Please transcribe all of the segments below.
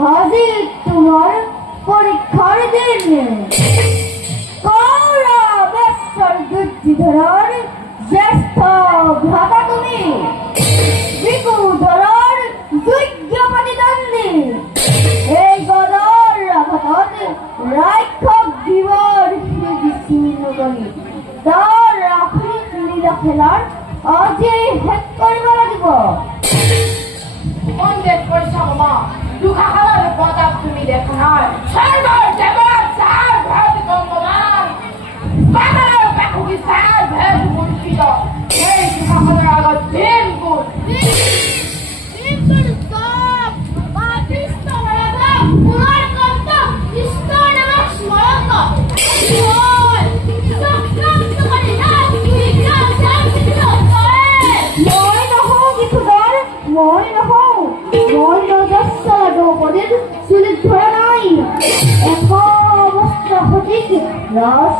হাজির তোমার পরীক্ষার দিন। কৌরবেশ্বর দুর্যোধনের জ্যেষ্ঠ ভ্রাতা তুমি, বিকুধরার যোগ্য প্রতিদ্বন্দ্বী। এই গদার আঘাতত রাক্ষস জীবন বিচ্ছিন্ন করি তার আখরিক লীলা খেলার আজই শেষ কৰিব লাগিব। মন্দির পরিশ্রমা দুঃখা খাবার প্রতাপ তুমি দেখো নাই, সর্বর জগৎ সার ভেদ গঙ্গমান বাংলার ব্যাকুকি সার ভেদ মুন্সিত এই দুঃখা খাবার আগত দিন গুণ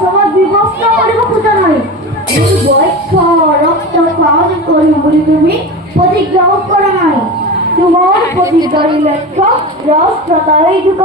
সমাজ বিবস্ত কৰিব খোজা নাই। বৈক্ষ রক্ত পান কৰিম বুলি তুমি প্ৰতিজ্ঞা কৰা নাই। তোমাৰ প্ৰতিজ্ঞাৰ লক্ষ্য ৰাষ্ট্ৰতাই দুঃখ